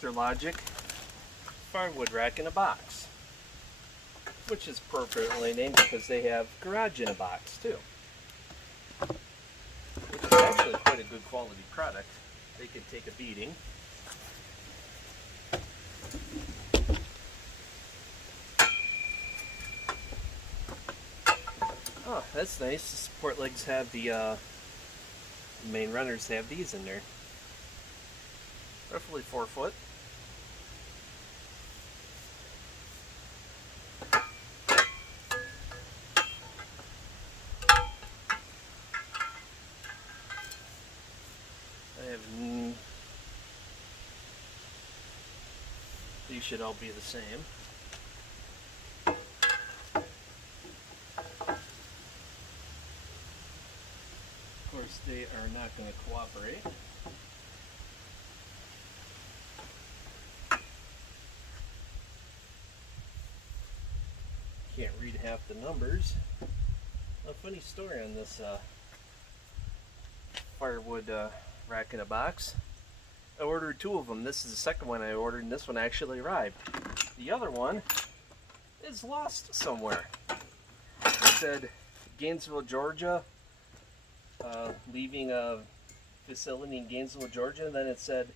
Shelterlogic Firewood rack in a box, which is appropriately named because they have garage in a box too, which is actually quite a good quality product. They can take a beating. Oh, that's nice. The support legs have the main runners have these in there. Roughly 4 foot. These should all be the same. Of course, they are not going to cooperate. Can't read half the numbers. A funny story on this Firewood rack in a box. I ordered 2 of them. This is the second one I ordered, and this one actually arrived. The other one is lost somewhere. It said Gainesville, Georgia, leaving a facility in Gainesville, Georgia, and then it said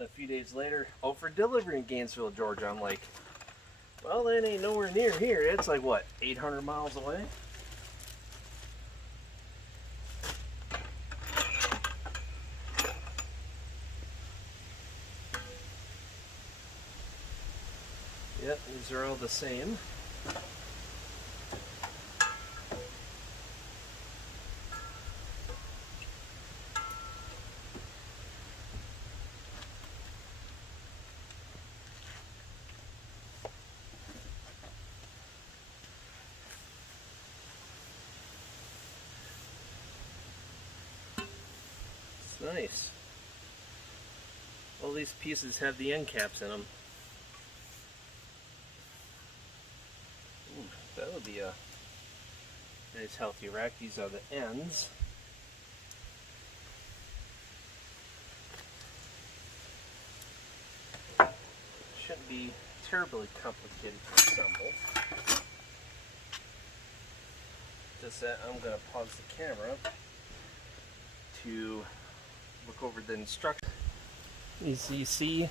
a few days later, oh, for delivery in Gainesville, Georgia. I'm like, well, that ain't nowhere near here. It's like, what, 800 miles away? Yep, these are all the same. It's nice. All these pieces have the end caps in them. That would be a nice healthy rack. These are the ends. Shouldn't be terribly complicated to assemble. Just that I'm going to pause the camera to look over the instructions. As you see,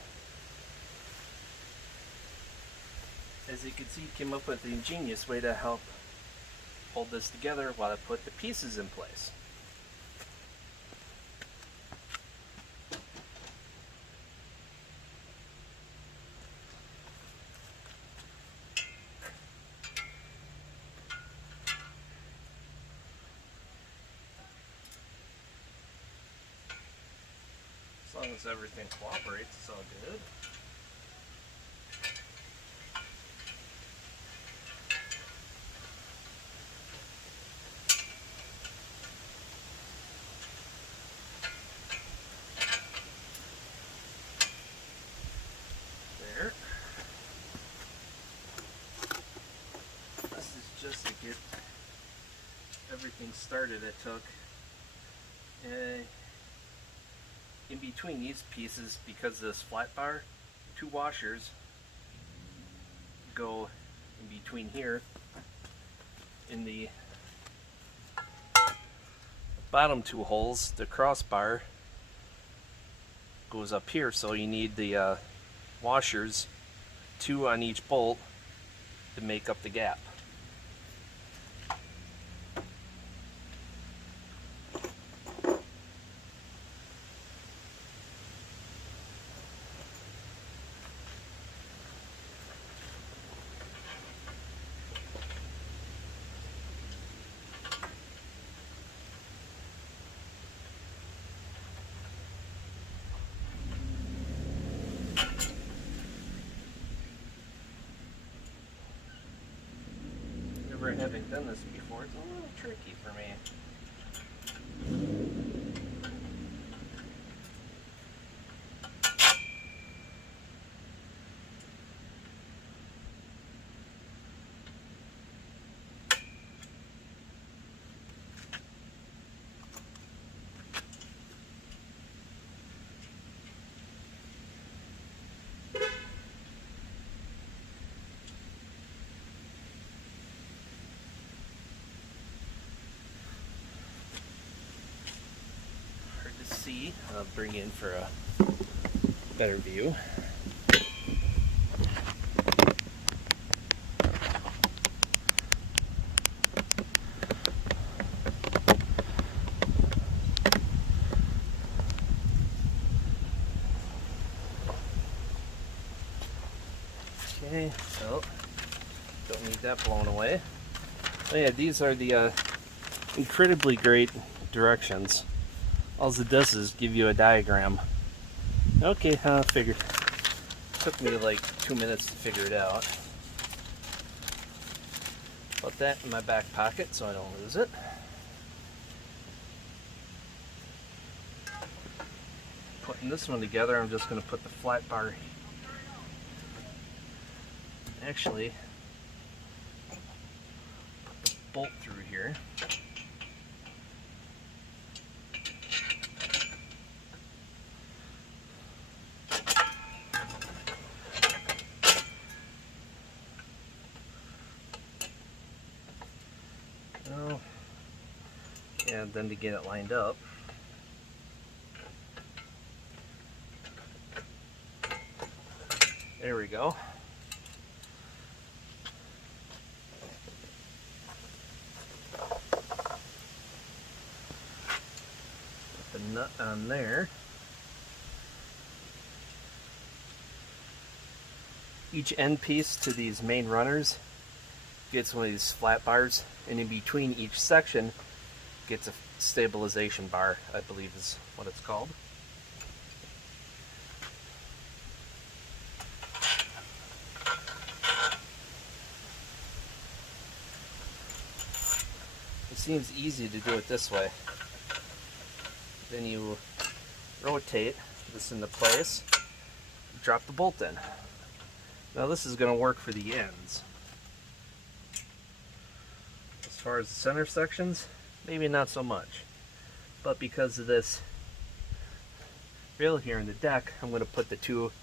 came up with an ingenious way to help hold this together while I put the pieces in place. As long as everything cooperates, it's all good. There. This is just to get everything started. It took in between these pieces, because of this flat bar, 2 washers go in between here. In the bottom 2 holes, the crossbar goes up here, so you need the washers, 2 on each bolt, to make up the gap. Never having done this before, it's a little tricky for me. see. I'll bring you in for a better view. Okay, so don't need that blown away. Oh yeah, these are the incredibly great directions. All it does is give you a diagram. Okay, figured. Took me like 2 minutes to figure it out. Put that in my back pocket so I don't lose it. Putting this one together, I'm just going to put the flat bar. Actually, put the bolt through here. And then to get it lined up, there we go. Put the nut on there. Each end piece to these main runners gets one of these flat bars, and in between each section gets a stabilization bar, I believe is what it's called. It seems easy to do it this way. Then you rotate this into place, drop the bolt in. Now this is going to work for the ends. As far as the center sections, maybe not so much. But because of this rail here in the deck, I'm going to put the two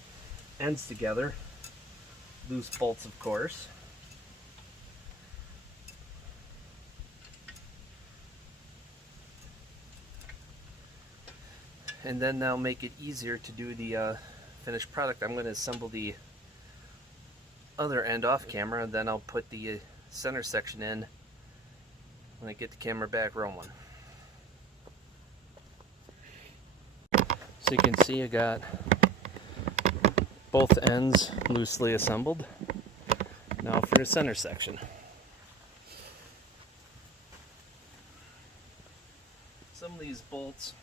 ends together. Loose bolts, of course. And then that'll make it easier to do the finished product. I'm going to assemble the other end off camera, and then I'll put the center section in when I get the camera back rolling. So you can see I got both ends loosely assembled. Now for the center section. Some of these bolts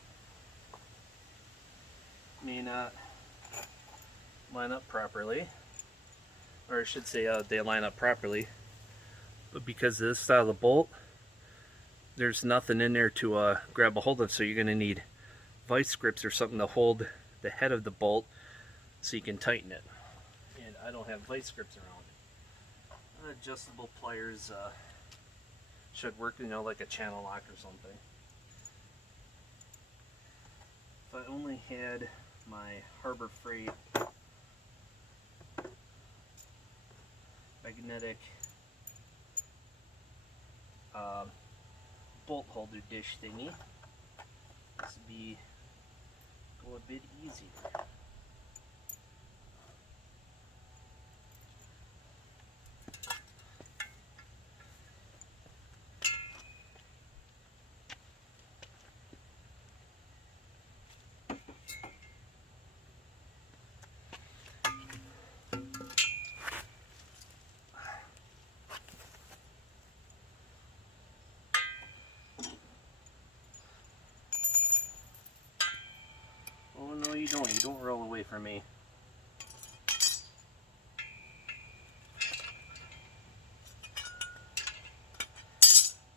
may not line up properly, or I should say they line up properly, but because of this style of the bolt, there's nothing in there to grab a hold of, so you're going to need vice grips or something to hold the head of the bolt so you can tighten it. And I don't have vice grips around. Adjustable pliers should work, you know, like a channel lock or something. If I only had my Harbor Freight magnetic bolt holder dish thingy, this would go a bit easier. Oh no, you don't. You don't roll away from me.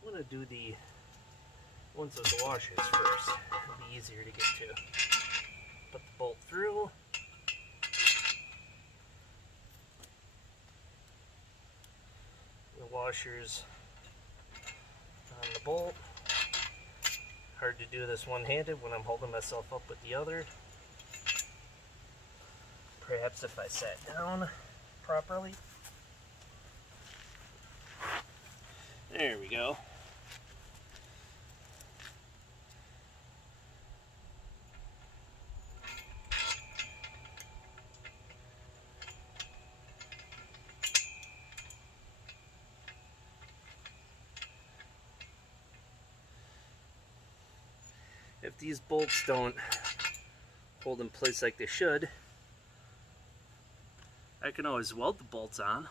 I'm going to do the ones with the washers first. It'll be easier to get to. Put the bolt through. The washers on the bolt. Hard to do this one-handed when I'm holding myself up with the other. Perhaps if I sat down properly. There we go. if these bolts don't hold in place like they should, I can always weld the bolts on.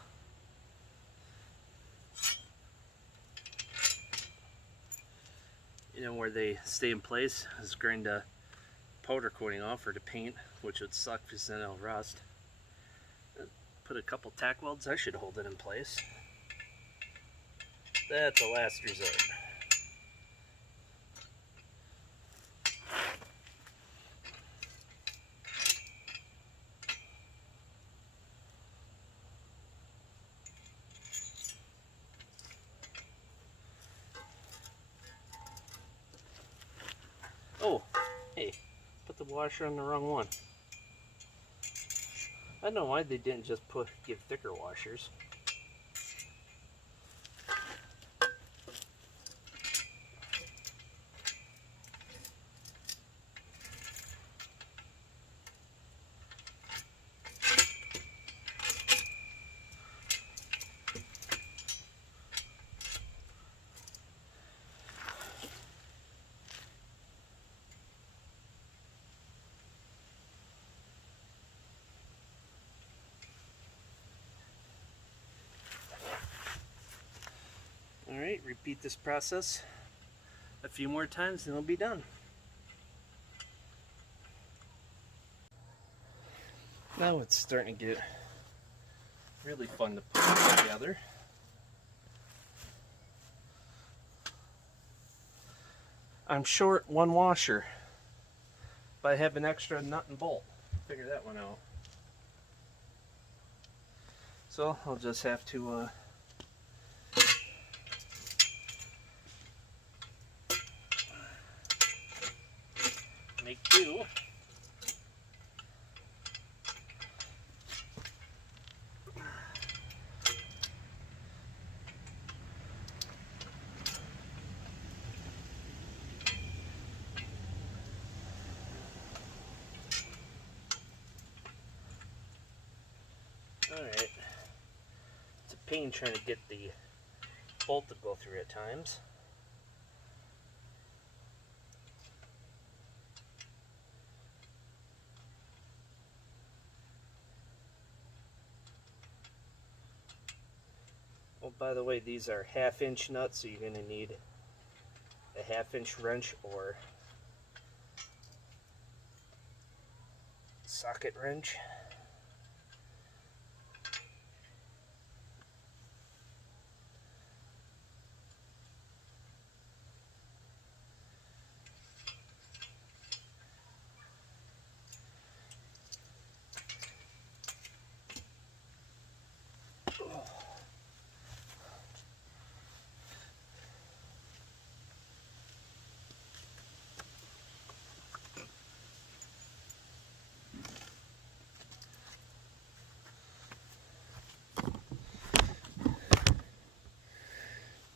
You know, where they stay in place is grind the powder coating off, or the paint, which would suck because then it'll rust. Put a couple tack welds, I should hold it in place. That's a last resort. Oh, hey, put the washer on the wrong one. I don't know why they didn't just give thicker washers. Alright, repeat this process a few more times and it'll be done. Now it's starting to get really fun to put it together. I'm short one washer, but I have an extra nut and bolt. Figure that one out. So I'll just have to make do. Alright. It's a pain trying to get the bolt to go through at times. Oh, by the way, these are 1/2 inch nuts, so you're going to need a 1/2 inch wrench or socket wrench.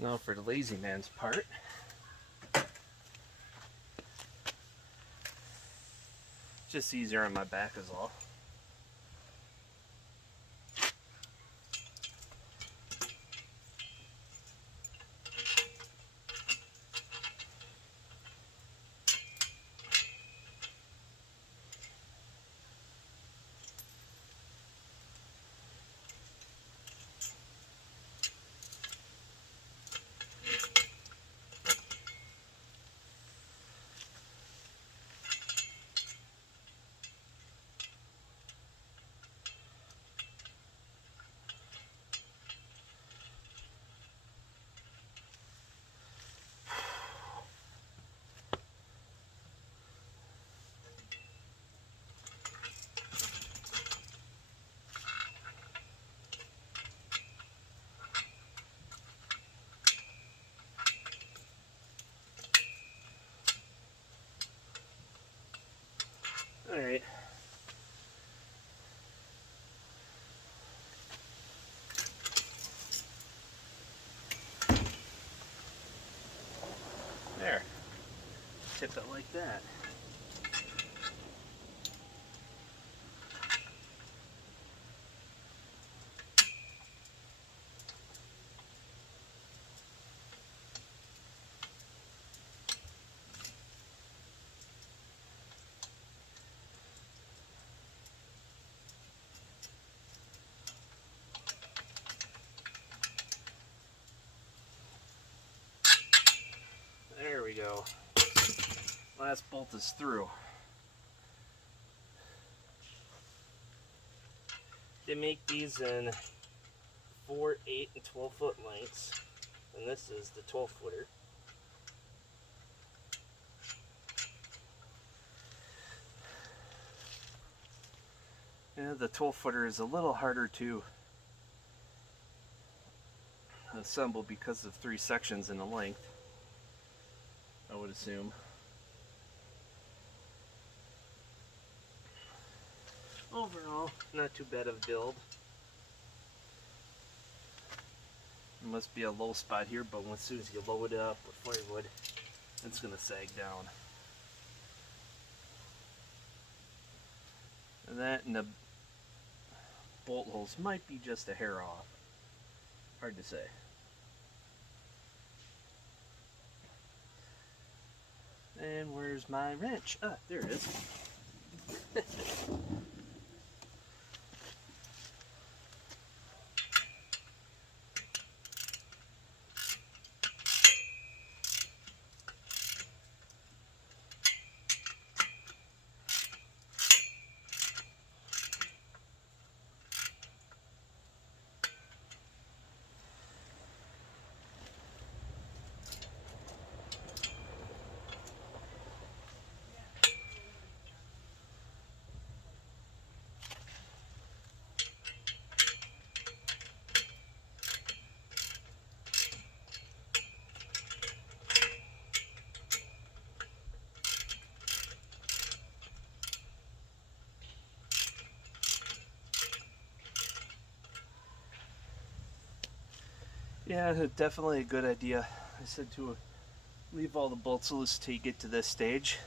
Now for the lazy man's part. Just easier on my back is all. Alright. There. Tip it like that. we go. Last bolt is through. They make these in 4, 8, and 12 foot lengths, and this is the 12 footer. Yeah, the 12 footer is a little harder to assemble because of 3 sections in the length, I would assume. Overall, not too bad of a build. There must be a low spot here, but as soon as you load it up with firewood, it's going to sag down. And that and the bolt holes might be just a hair off. Hard to say. And where's my wrench? Ah, there it is. Yeah, definitely a good idea. I said to leave all the bolts loose till you get to this stage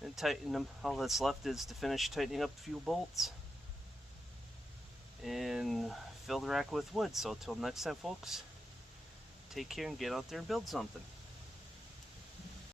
and tighten them. All that's left is to finish tightening up a few bolts and fill the rack with wood. So till next time, folks, take care and get out there and build something.